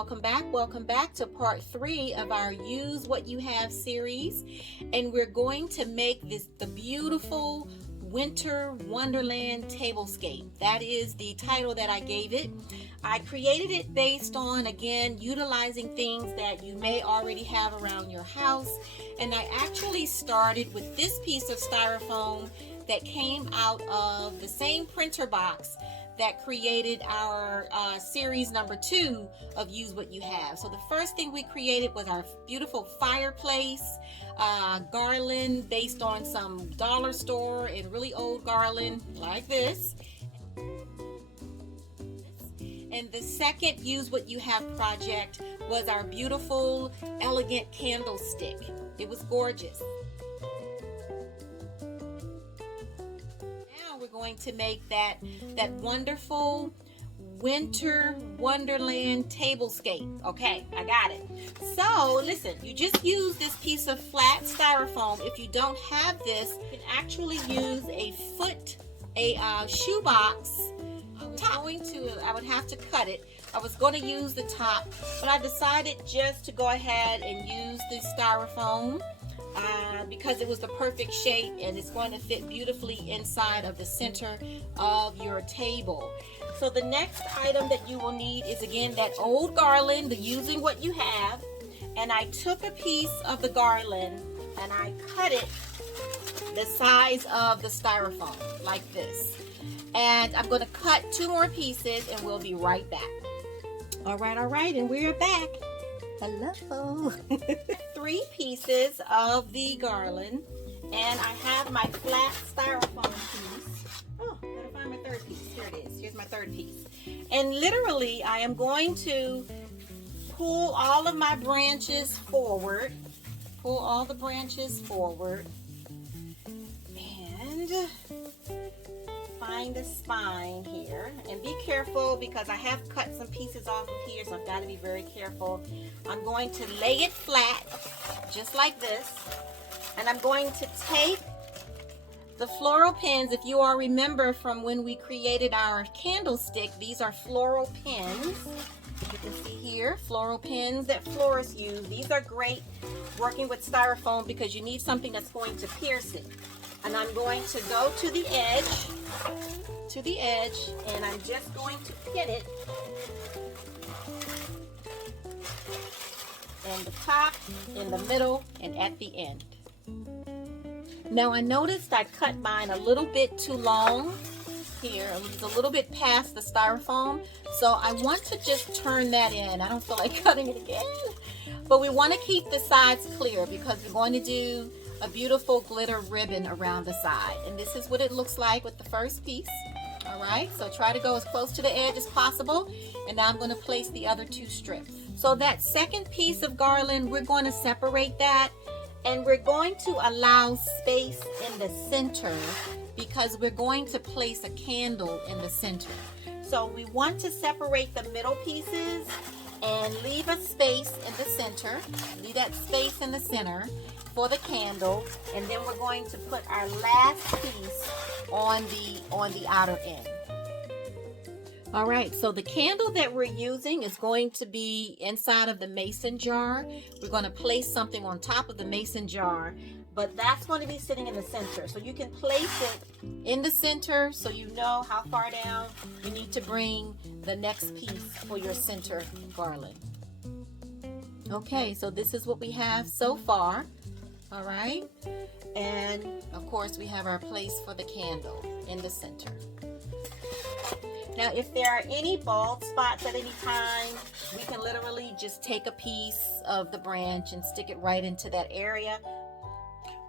welcome back to part 3 of our Use What You Have series. And we're going to make the beautiful Winter Wonderland Tablescape. That is the title that I gave it. I created it based on, again, utilizing things that you may already have around your house. And I actually started with this piece of styrofoam that came out of the same printer box that created our series number 2 of Use What You Have. So the first thing we created was our beautiful fireplace garland based on some dollar store and really old garland like this. And the second Use What You Have project was our beautiful, elegant candlestick. It was gorgeous. We're going to make that wonderful Winter Wonderland Tablescape. Okay, I got it. So listen, you just use this piece of flat styrofoam. If you don't have this, you can actually use a shoebox top. I would have to cut it. I was going to use the top, but I decided just to go ahead and use the styrofoam. Because it was the perfect shape and it's going to fit beautifully inside of the center of your table. So the next item that you will need is, again, that old garland, the Using What You Have. And I took a piece of the garland and I cut it the size of the styrofoam like this. And I'm going to cut 2 more pieces and we'll be right back. All right, and we're back. Hello. 3 pieces of the garland, and I have my flat styrofoam piece. Oh, gotta find my third piece. Here it is. Here's my third piece. And literally, I am going to pull all of my branches forward. Pull all the branches forward. And find the spine here, and be careful because I have cut some pieces off of here, so I've got to be very careful. I'm going to lay it flat just like this, and I'm going to take the floral pins. If you all remember from when we created our candlestick, these are floral pins. You can see here, floral pins that florists use. These are great working with styrofoam because you need something that's going to pierce it. And I'm going to go to the edge, and I'm just going to pin it in the top, in the middle, and at the end. Now I noticed I cut mine a little bit too long here. It was a little bit past the styrofoam, so I want to just turn that in. I don't feel like cutting it again, but we want to keep the sides clear because we're going to do a beautiful glitter ribbon around the side, and this is what it looks like with the first piece. All right, so try to go as close to the edge as possible, and now I'm going to place the other 2 strips. So that second piece of garland, we're going to separate that, and we're going to allow space in the center because we're going to place a candle in the center. So we want to separate the middle pieces and leave a space in the center. Leave that space in the center for the candle, and then we're going to put our last piece on the outer end. All right, so the candle that we're using is going to be inside of the mason jar. We're going to place something on top of the mason jar, but that's going to be sitting in the center. So you can place it in the center so you know how far down you need to bring the next piece for your center garland. Okay, so this is what we have so far. All right, and of course we have our place for the candle in the center. Now if there are any bald spots at any time, we can literally just take a piece of the branch and stick it right into that area.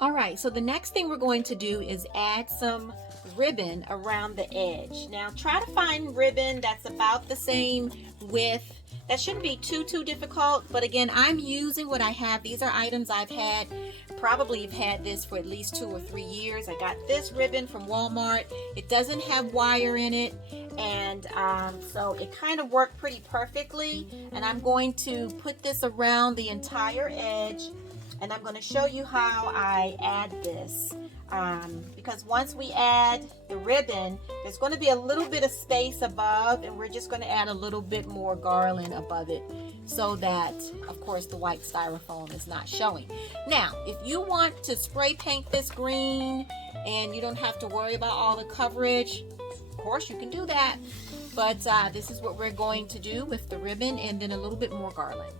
All right, so the next thing we're going to do is add some ribbon around the edge. Now try to find ribbon that's about the same width. That shouldn't be too difficult, but again, I'm using what I have. These are items I've had, probably have had this for at least 2 or 3 years. I got this ribbon from Walmart. It doesn't have wire in it, and so it kind of worked pretty perfectly. And I'm going to put this around the entire edge, and I'm going to show you how I add this. Because once we add the ribbon, there's going to be a little bit of space above, and we're just going to add a little bit more garland above it so that, of course, the white styrofoam is not showing. Now, if you want to spray paint this green and you don't have to worry about all the coverage, of course you can do that. But this is what we're going to do with the ribbon and then a little bit more garland.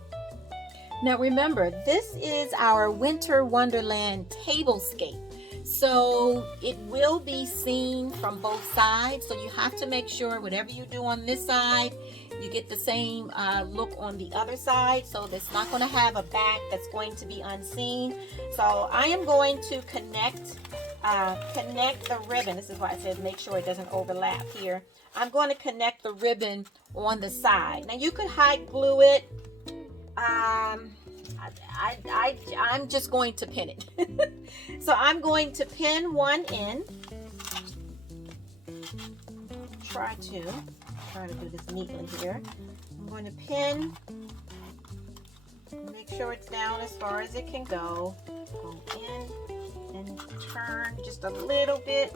Now remember, this is our Winter Wonderland Tablescape. So it will be seen from both sides. So you have to make sure whatever you do on this side, you get the same look on the other side. So it's not going to have a back that's going to be unseen. So I am going to connect the ribbon. This is why I said make sure it doesn't overlap here. I'm going to connect the ribbon on the side. Now you could hot glue it. I'm just going to pin it. So I'm going to pin one in. Try to do this neatly here. I'm going to pin. Make sure it's down as far as it can go. Go in and turn just a little bit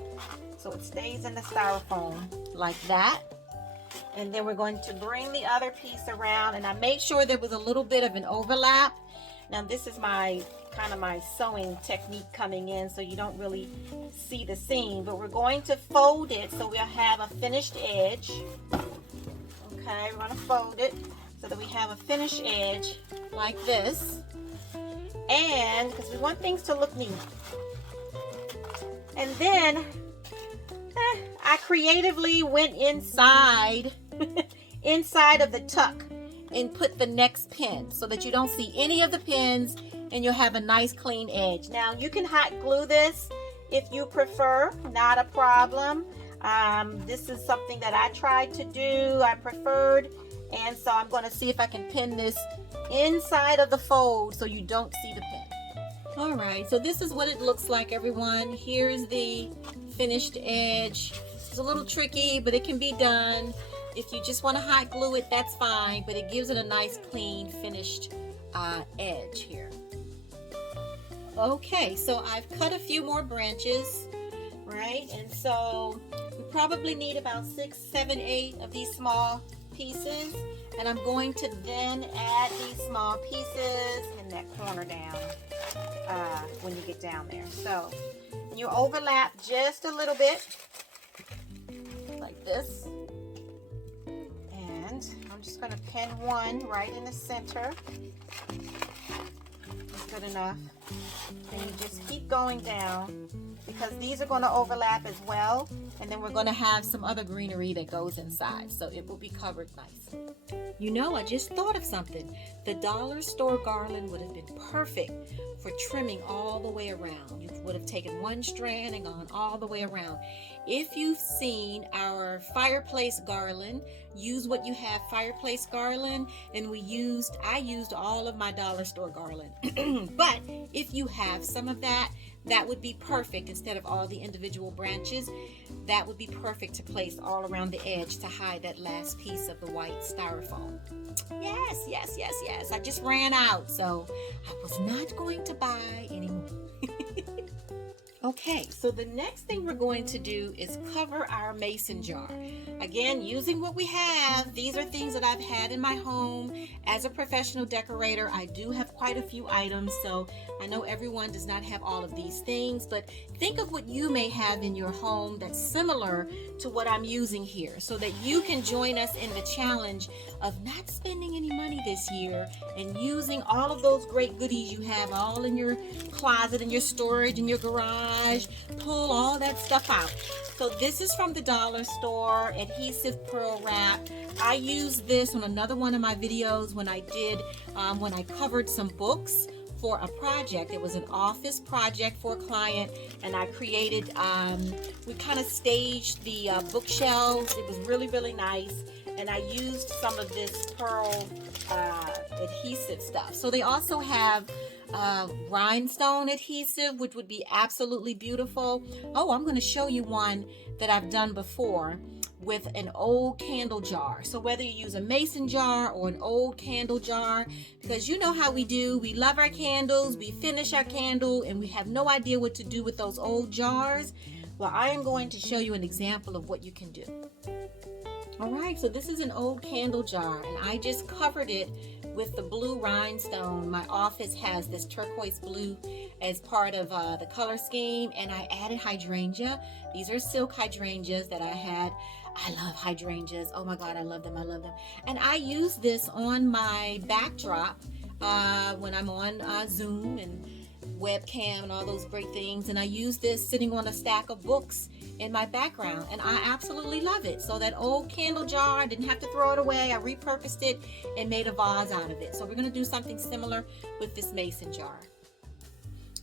so it stays in the styrofoam like that. And then we're going to bring the other piece around, and I made sure there was a little bit of an overlap. Now this is my kind of my sewing technique coming in, so you don't really see the seam, but we're going to fold it so we'll have a finished edge. Okay, we're going to fold it so that we have a finished edge like this, and because we want things to look neat. And then I creatively went inside of the tuck and put the next pin so that you don't see any of the pins and you'll have a nice clean edge. Now you can hot glue this if you prefer, not a problem. This is something that I tried to do, I preferred, and so I'm going to see if I can pin this inside of the fold so you don't see the pin. All right, so this is what it looks like, everyone. Here's the finished edge. It's a little tricky, but it can be done. If you just want to hot glue it, that's fine, but it gives it a nice clean finished edge here. Okay, so I've cut a few more branches, right? And so we probably need about 6, 7, 8 of these small pieces, and I'm going to then add these small pieces in that corner down when you get down there. So you overlap just a little bit like this. I'm just going to pin one right in the center. That's good enough. And you just keep going down because these are going to overlap as well. And then we're going to have some other greenery that goes inside. So it will be covered nice. You know, I just thought of something. The dollar store garland would have been perfect for trimming all the way around. You would have taken one strand and gone all the way around. If you've seen our fireplace garland, use what you have fireplace garland, and I used all of my dollar store garland. But if you have some of that, that would be perfect. Instead of all the individual branches, that would be perfect to place all around the edge to hide that last piece of the white styrofoam. Yes, yes, yes, yes. I just ran out, so I was not going to buy anymore. Okay, so the next thing we're going to do is cover our mason jar. Again, using what we have. These are things that I've had in my home. As a professional decorator, I do have quite a few items, so I know everyone does not have all of these things, but think of what you may have in your home that's similar to what I'm using here, so that you can join us in the challenge of not spending any money this year and using all of those great goodies you have all in your closet, in your storage, in your garage. Pull all that stuff out. So this is from the dollar store, adhesive pearl wrap. I used this on another one of my videos when I covered some books for a project. It was an office project for a client, and I created, we kind of staged the bookshelves. It was really, really nice, and I used some of this pearl adhesive stuff. So they also have rhinestone adhesive, which would be absolutely beautiful. Oh, I'm going to show you one that I've done before with an old candle jar. So whether you use a mason jar or an old candle jar, because you know how we do, we love our candles, we finish our candle, and we have no idea what to do with those old jars. Well, I am going to show you an example of what you can do. All right, so this is an old candle jar, and I just covered it with the blue rhinestone. My office has this turquoise blue as part of the color scheme, and I added hydrangea. These are silk hydrangeas that I had. I love hydrangeas. Oh my God, I love them. I love them. And I use this on my backdrop when I'm on Zoom and webcam and all those great things. And I use this sitting on a stack of books in my background, and I absolutely love it. So that old candle jar, I didn't have to throw it away. I repurposed it and made a vase out of it. So we're going to do something similar with this mason jar.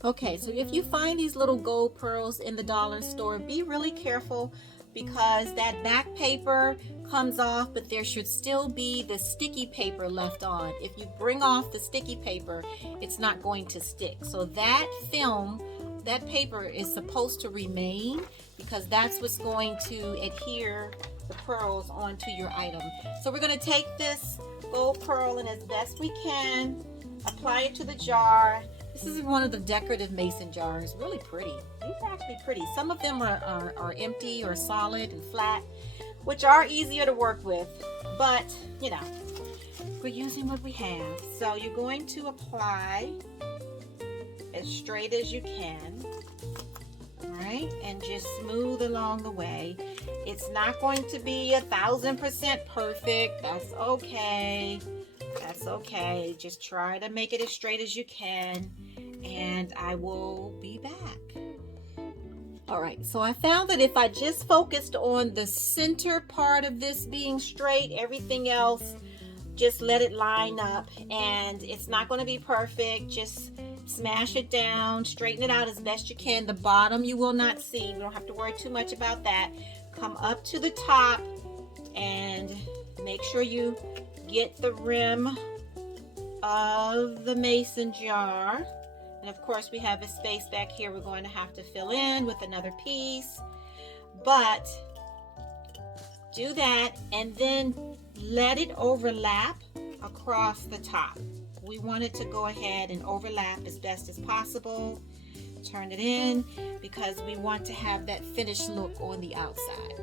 Okay, so if you find these little gold pearls in the dollar store, be really careful, because that back paper comes off, but there should still be the sticky paper left on. If you bring off the sticky paper, it's not going to stick. So that film, that paper is supposed to remain, because that's what's going to adhere the pearls onto your item. So we're going to take this gold pearl, and as best we can, apply it to the jar. This is one of the decorative mason jars. Really pretty. These are actually pretty. Some of them are empty or solid and flat, which are easier to work with, but you know, we're using what we have. So you're going to apply as straight as you can, all right, and just smooth along the way. It's not going to be 1000% perfect. That's okay. That's okay. Just try to make it as straight as you can, and I will be back. All right, so I found that if I just focused on the center part of this being straight, everything else, just let it line up. And it's not going to be perfect. Just smash it down, straighten it out as best you can. The bottom you will not see. We don't have to worry too much about that. Come up to the top and make sure you get the rim of the mason jar. And of course we have a space back here we're going to have to fill in with another piece, but do that and then let it overlap across the top. We want it to go ahead and overlap as best as possible. Turn it in, because we want to have that finished look on the outside.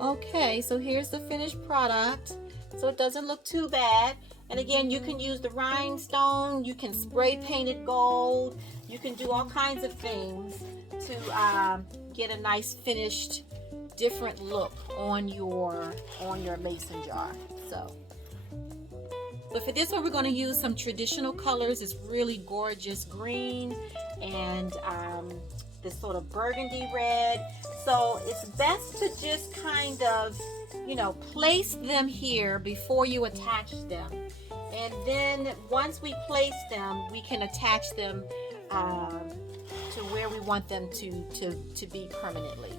Okay, so here's the finished product. So it doesn't look too bad. And again, you can use the rhinestone, you can spray paint it gold, you can do all kinds of things to get a nice finished different look on your mason jar. But for this one, we're going to use some traditional colors. It's really gorgeous green and this sort of burgundy red. So it's best to just kind of, you know, place them here before you attach them. And then once we place them, we can attach them to where we want them to be permanently.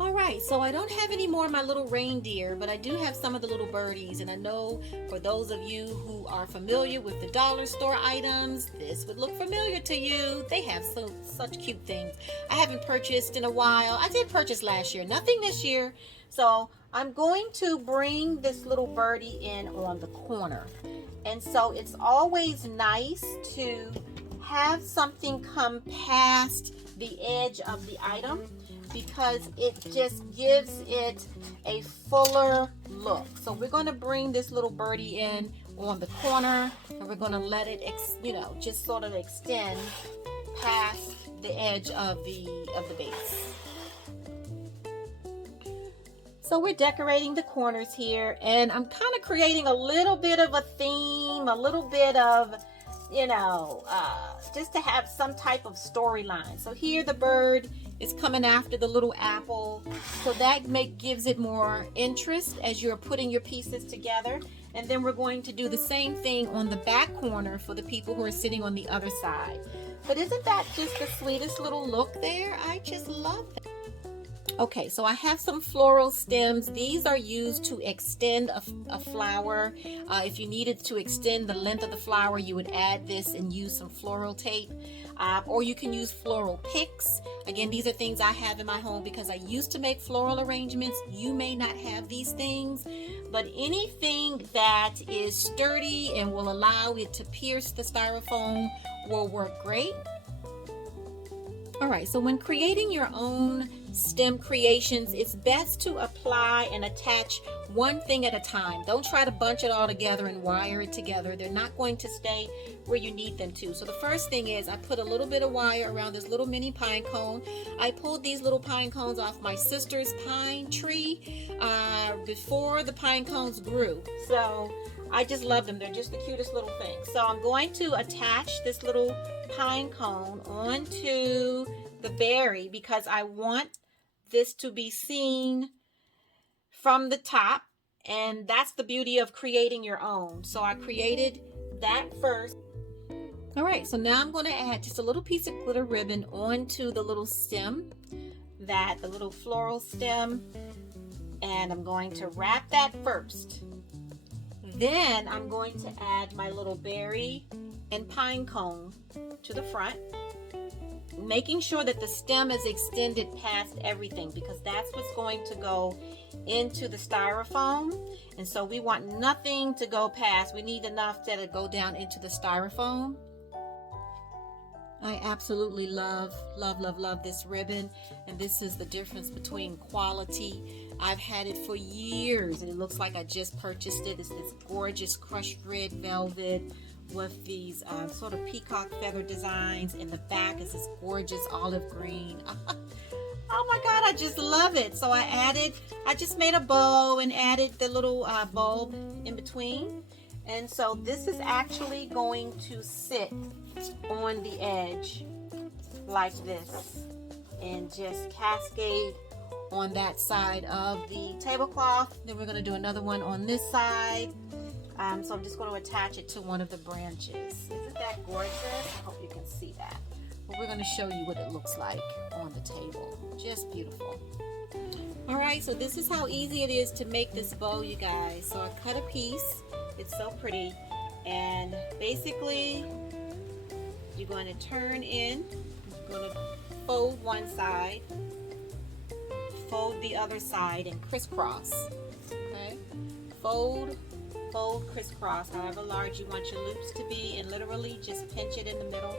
All right, so I don't have any more of my little reindeer, but I do have some of the little birdies. And I know for those of you who are familiar with the dollar store items, this would look familiar to you. They have such cute things. I haven't purchased in a while. I did purchase last year, nothing this year. So I'm going to bring this little birdie in on the corner. And so it's always nice to have something come past the edge of the item, because it just gives it a fuller look. So we're going to bring this little birdie in on the corner, and we're going to let it, just sort of extend past the edge of the base. So we're decorating the corners here, and I'm kind of creating a little bit of a theme, a little bit of, just to have some type of storyline. So here the bird is coming after the little apple, so that gives it more interest as you're putting your pieces together. And then we're going to do the same thing on the back corner for the people who are sitting on the other side. But isn't that just the sweetest little look there? I just love that. Okay, so I have some floral stems. These are used to extend a flower. If you needed to extend the length of the flower, you would add this and use some floral tape. Or you can use floral picks. Again, these are things I have in my home because I used to make floral arrangements. You may not have these things, but anything that is sturdy and will allow it to pierce the styrofoam will work great. All right, so when creating your own stem creations, it's best to apply and attach one thing at a time. Don't try to bunch it all together and wire it together. They're not going to stay where you need them to. So the first thing is I put a little bit of wire around this little mini pine cone. I pulled these little pine cones off my sister's pine tree before the pine cones grew. So I just love them. They're just the cutest little things. So I'm going to attach this little pine cone onto the berry because I want this to be seen from the top, and that's the beauty of creating your own. So I created that first. All right, so now I'm going to add just a little piece of glitter ribbon onto the little stem, the little floral stem, and I'm going to wrap that first. Then I'm going to add my little berry and pine cone to the front, making sure that the stem is extended past everything because that's what's going to go into the styrofoam. And so we want nothing to go past. We need enough that it go down into the styrofoam. I absolutely love this ribbon, and this is the difference between quality. I've had it for years and it looks like I just purchased it. It's this gorgeous crushed red velvet with these sort of peacock feather designs. In the back is this gorgeous olive green. Oh my God, I just love it. So I just made a bow and added the little bulb in between. And so this is actually going to sit on the edge like this and just cascade on that side of the tablecloth. Then we're going to do another one on this side. So I'm just going to attach it to one of the branches. Isn't that gorgeous? I hope you can see that. But we're going to show you what it looks like on the table. Just beautiful. All right, so this is how easy it is to make this bow, you guys. So I cut a piece. It's so pretty. And basically, you're going to turn in. You're going to fold one side, fold the other side, and crisscross. Okay? Fold, crisscross, however large you want your loops to be, and literally just pinch it in the middle.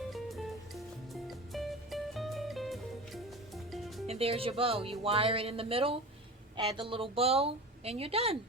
And there's your bow. You wire it in the middle, add the little bow, and you're done.